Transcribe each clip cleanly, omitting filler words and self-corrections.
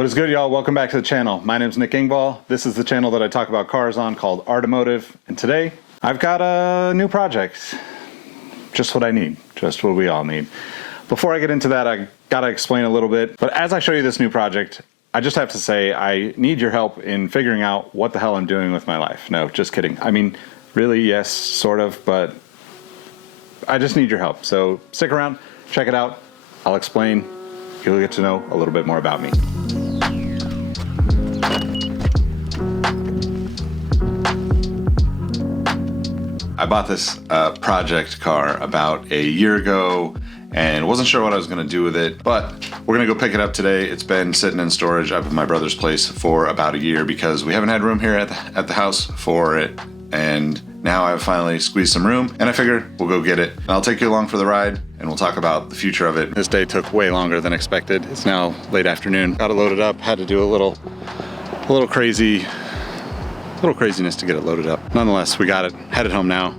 What is good, y'all? Welcome back to the channel. My name is Nick Engvall. This is the channel that I talk about cars on called Artimotiv. And today I've got a new project. Just what I need. Just what we all need. Before I get into that, I gotta explain a little bit. But as I show you this new project, I just have to say I need your help in figuring out what the hell I'm doing with my life. No, just kidding. I mean, really, yes, sort of, but I just need your help. So stick around, check it out. I'll explain. You'll get to know a little bit more about me. I bought this project car about a year ago and wasn't sure what I was going to do with it, but we're going to go pick it up today. It's been sitting in storage up at my brother's place for about a year because we haven't had room here at the house for it, and now I've finally squeezed some room and I figure we'll go get it. And I'll take you along for the ride and we'll talk about the future of it. This day took way longer than expected. It's now late afternoon. Got it loaded up, had to do a little craziness to get it loaded up. Nonetheless, we got it, headed home now.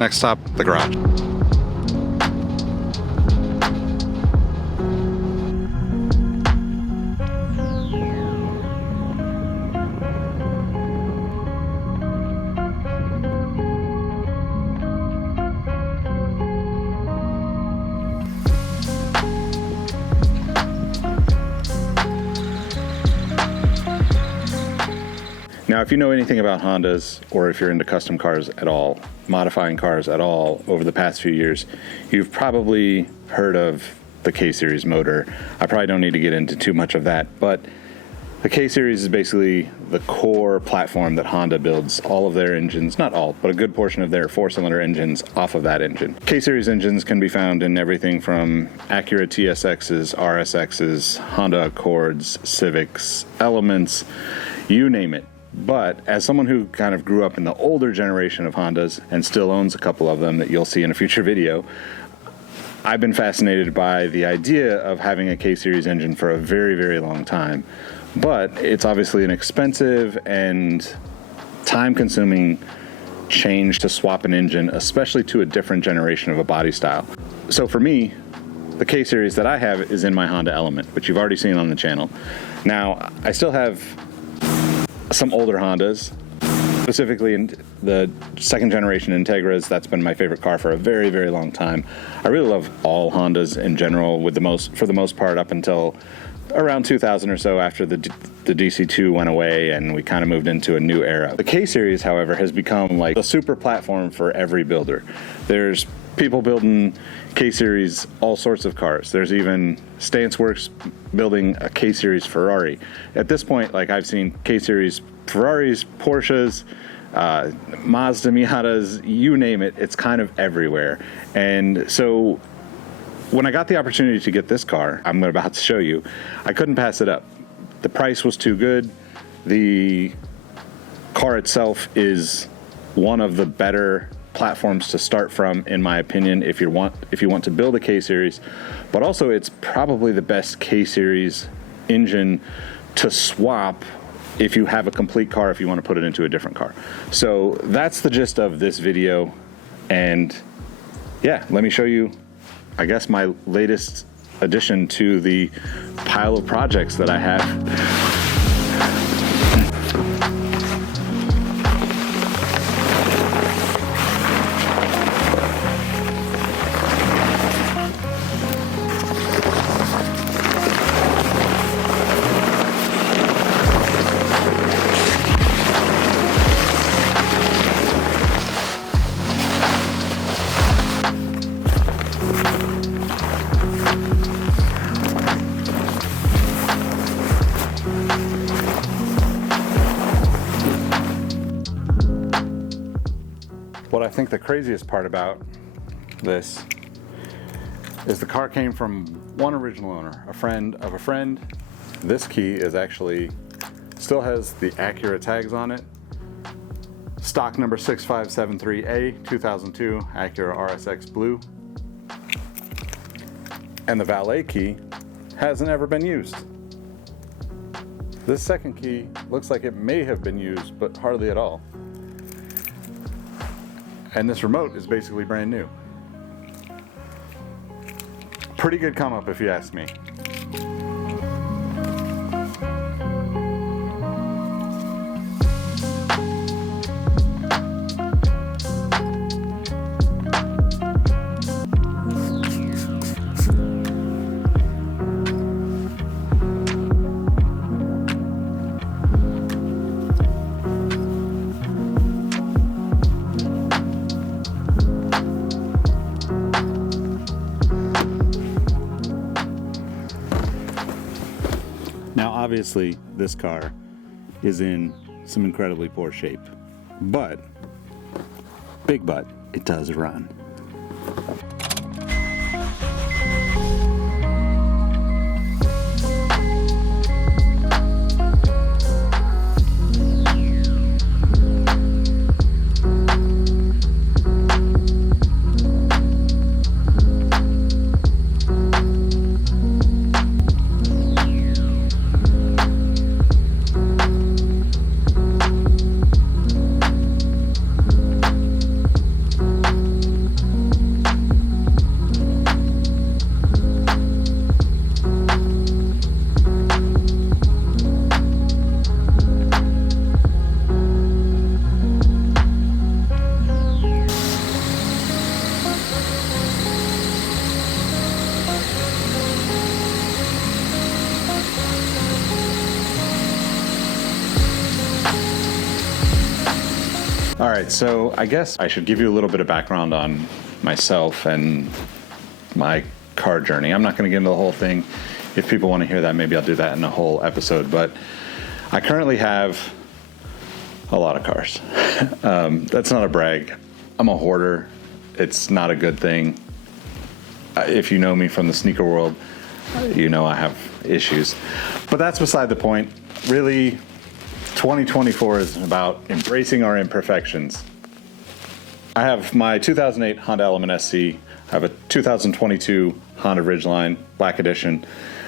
Next stop, the garage. Now, if you know anything about Hondas, or if you're into custom cars at all, modifying cars at all over the past few years, you've probably heard of the KSeries motor. I probably don't need to get into too much of that, but the KSeries is basically the core platform that Honda builds all of their engines, not all, but a good portion of their four-cylinder engines off of that engine. KSeries engines can be found in everything from Acura TSXs, RSXs, Honda Accords, Civics, Elements, you name it. But as someone who kind of grew up in the older generation of Hondas and still owns a couple of them that you'll see in a future video, I've been fascinated by the idea of having a K-Series engine for a very, very long time. But it's obviously an expensive and time-consuming change to swap an engine, especially to a different generation of a body style. So for me, the K-Series that I have is in my Honda Element, which you've already seen on the channel. Now, I still have some older Hondas, specifically in the second generation Integras. That's been my favorite car for a very, very long time. I really love all Hondas in general, for the most part, up until around 2000 or so, after the DC2 went away and we kind of moved into a new era. The K-Series, however, has become like a super platform for every builder. There's people building K-Series all sorts of cars. There's even Stanceworks building a K-Series Ferrari. At this point, like, I've seen K-Series Ferraris, Porsches, Mazda Miatas, you name it, it's kind of everywhere. And so when I got the opportunity to get this car, I'm about to show you, I couldn't pass it up. The price was too good. The car itself is one of the better platforms to start from, in my opinion, if you want to build a K-Series, but also it's probably the best K-Series engine to swap if you have a complete car, if you want to put it into a different car. So that's the gist of this video, and yeah, let me show you, I guess, my latest addition to the pile of projects that I have. What I think the craziest part about this is the car came from one original owner, a friend of a friend. This key is actually, still has the Acura tags on it. Stock number 6573A, 2002 Acura RSX Blue. And the valet key hasn't ever been used. This second key looks like it may have been used, but hardly at all. And this remote is basically brand new. Pretty good come up if you ask me. Now, obviously, this car is in some incredibly poor shape, but, big but, it does run. All right, so I guess I should give you a little bit of background on myself and my car journey. I'm not going to get into the whole thing. If people want to hear that, maybe I'll do that in a whole episode. But I currently have a lot of cars. That's not a brag. I'm a hoarder. It's not a good thing. If you know me from the sneaker world, you know I have issues. But that's beside the point. Really, 2024 is about embracing our imperfections. I have my 2008 Honda Element SC. I have a 2022 Honda Ridgeline Black Edition.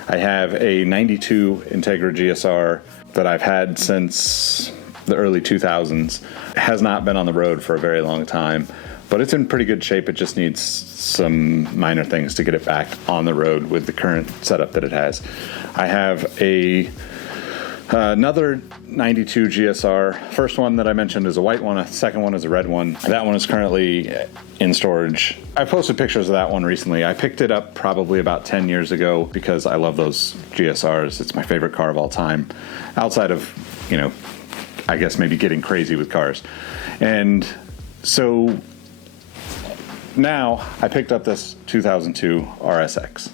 I have a 92 Integra GSR that I've had since the early 2000s. It has not been on the road for a very long time, but it's in pretty good shape. It just needs some minor things to get it back on the road with the current setup that it has. I have another 92 GSR. First one that I mentioned is a white one. A second one is a red one. That one is currently in storage. I posted pictures of that one recently. I picked it up probably about 10 years ago because I love those GSRs. It's my favorite car of all time. Outside of, I guess maybe getting crazy with cars. And so now I picked up this 2002 RSX.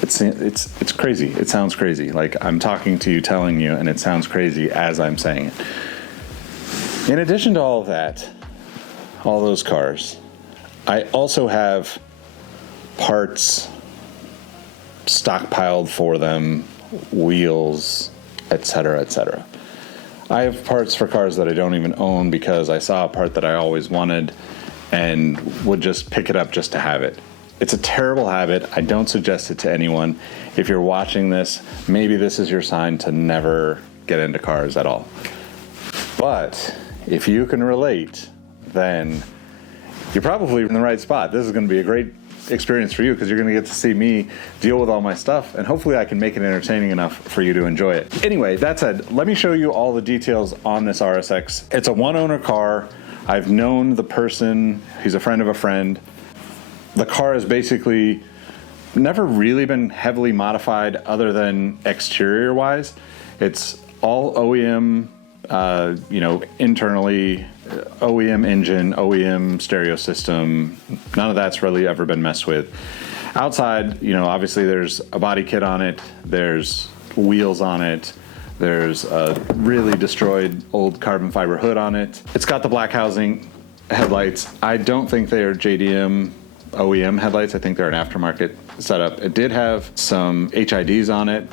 It's crazy. It sounds crazy. Like I'm talking to you, telling you, and it sounds crazy as I'm saying it. In addition to all of that, all those cars, I also have parts stockpiled for them, wheels, etc., etc. I have parts for cars that I don't even own because I saw a part that I always wanted and would just pick it up just to have it. It's a terrible habit. I don't suggest it to anyone. If you're watching this, maybe this is your sign to never get into cars at all. But if you can relate, then you're probably in the right spot. This is going to be a great experience for you because you're going to get to see me deal with all my stuff, and hopefully I can make it entertaining enough for you to enjoy it. Anyway, that said, let me show you all the details on this RSX. It's a one-owner car. I've known the person. He's a friend of a friend. The car has basically never really been heavily modified other than exterior-wise. It's all OEM, internally, OEM engine, OEM stereo system. None of that's really ever been messed with. Outside, obviously there's a body kit on it. There's wheels on it. There's a really destroyed old carbon fiber hood on it. It's got the black housing headlights. I don't think they are JDM OEM headlights. I think they're an aftermarket setup. It did have some HIDs on it.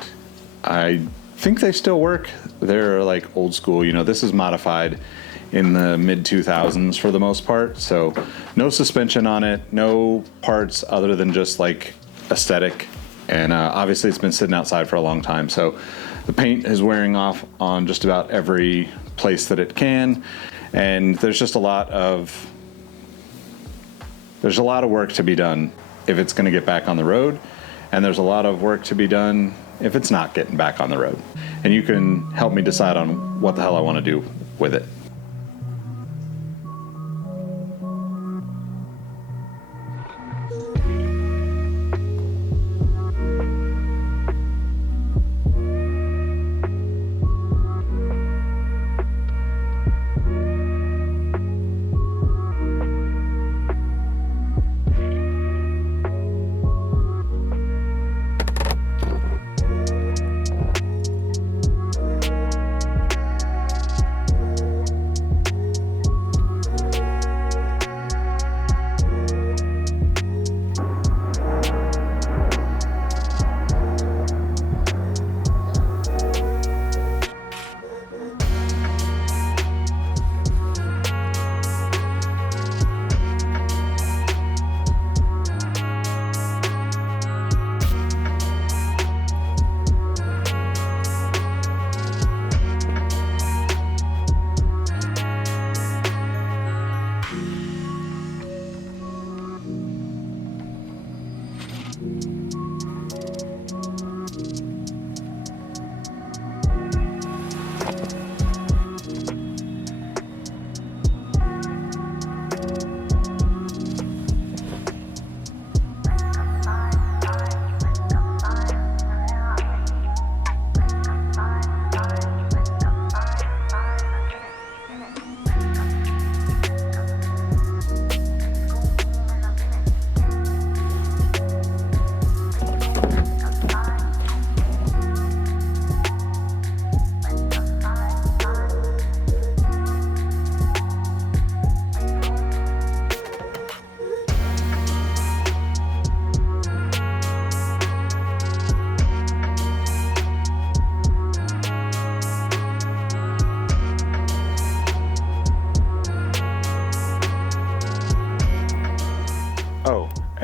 I think they still work. They're like old school. This is modified in the mid 2000s for the most part. So no suspension on it, no parts other than just like aesthetic. And obviously it's been sitting outside for a long time. So the paint is wearing off on just about every place that it can. And there's just a lot of work to be done if it's going to get back on the road, and there's a lot of work to be done if it's not getting back on the road. And you can help me decide on what the hell I want to do with it.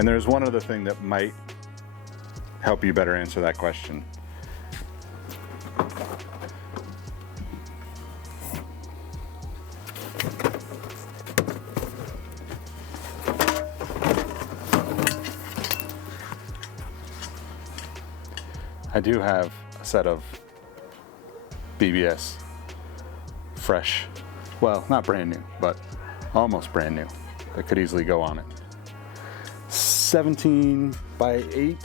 And there's one other thing that might help you better answer that question. I do have a set of BBS fresh, well, not brand new, but almost brand new, that could easily go on it. 17 by 8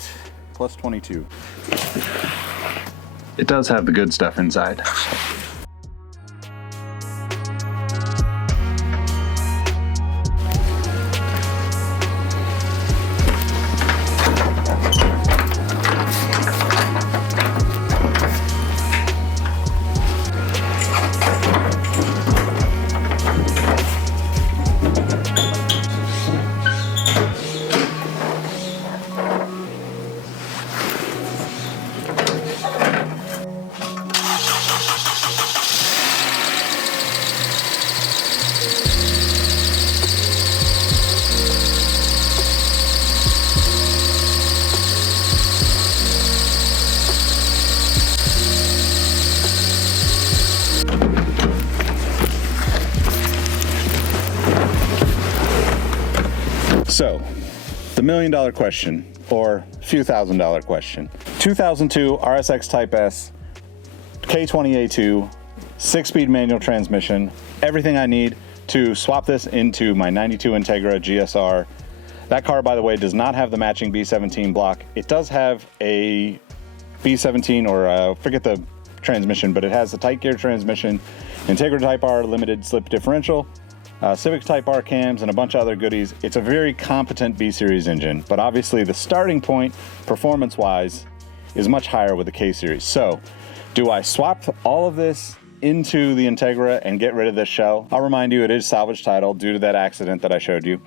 plus 22. It does have the good stuff inside. So, the $1 million question, or few $1,000 question. 2002 RSX Type S, K20A2, 6-speed manual transmission, everything I need to swap this into my 92 Integra GSR. That car, by the way, does not have the matching B17 block. It does have a B17, or forget the transmission, but it has a tight gear transmission, Integra Type R limited slip differential, Civic Type R cams, and a bunch of other goodies. It's a very competent B-Series engine, but obviously the starting point, performance-wise, is much higher with the K-Series. So, do I swap all of this into the Integra and get rid of this shell? I'll remind you, it is salvage title due to that accident that I showed you.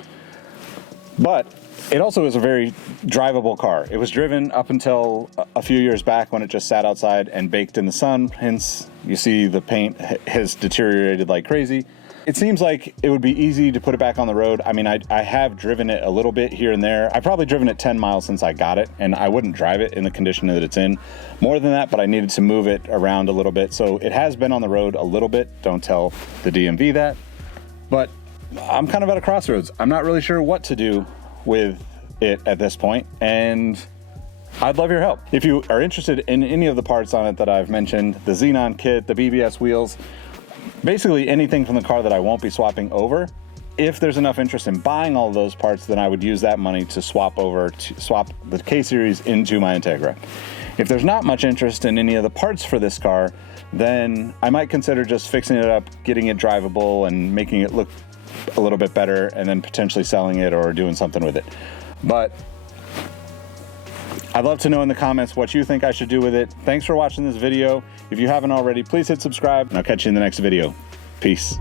But it also is a very drivable car. It was driven up until a few years back when it just sat outside and baked in the sun. Hence, you see the paint has deteriorated like crazy. It seems like it would be easy to put it back on the road. I mean, I have driven it a little bit here and there. I've probably driven it 10 miles since I got it, and I wouldn't drive it in the condition that it's in. More than that, but I needed to move it around a little bit. So it has been on the road a little bit. Don't tell the DMV that. But I'm kind of at a crossroads. I'm not really sure what to do with it at this point, and I'd love your help. If you are interested in any of the parts on it that I've mentioned, the Xenon kit, the BBS wheels, basically anything from the car that I won't be swapping over, if there's enough interest in buying all of those parts, then I would use that money to swap the K-Series into my Integra. If there's not much interest in any of the parts for this car, then I might consider just fixing it up, getting it drivable, and making it look a little bit better, and then potentially selling it or doing something with it. But I'd love to know in the comments what you think I should do with it. Thanks for watching this video. If you haven't already, please hit subscribe, and I'll catch you in the next video. Peace.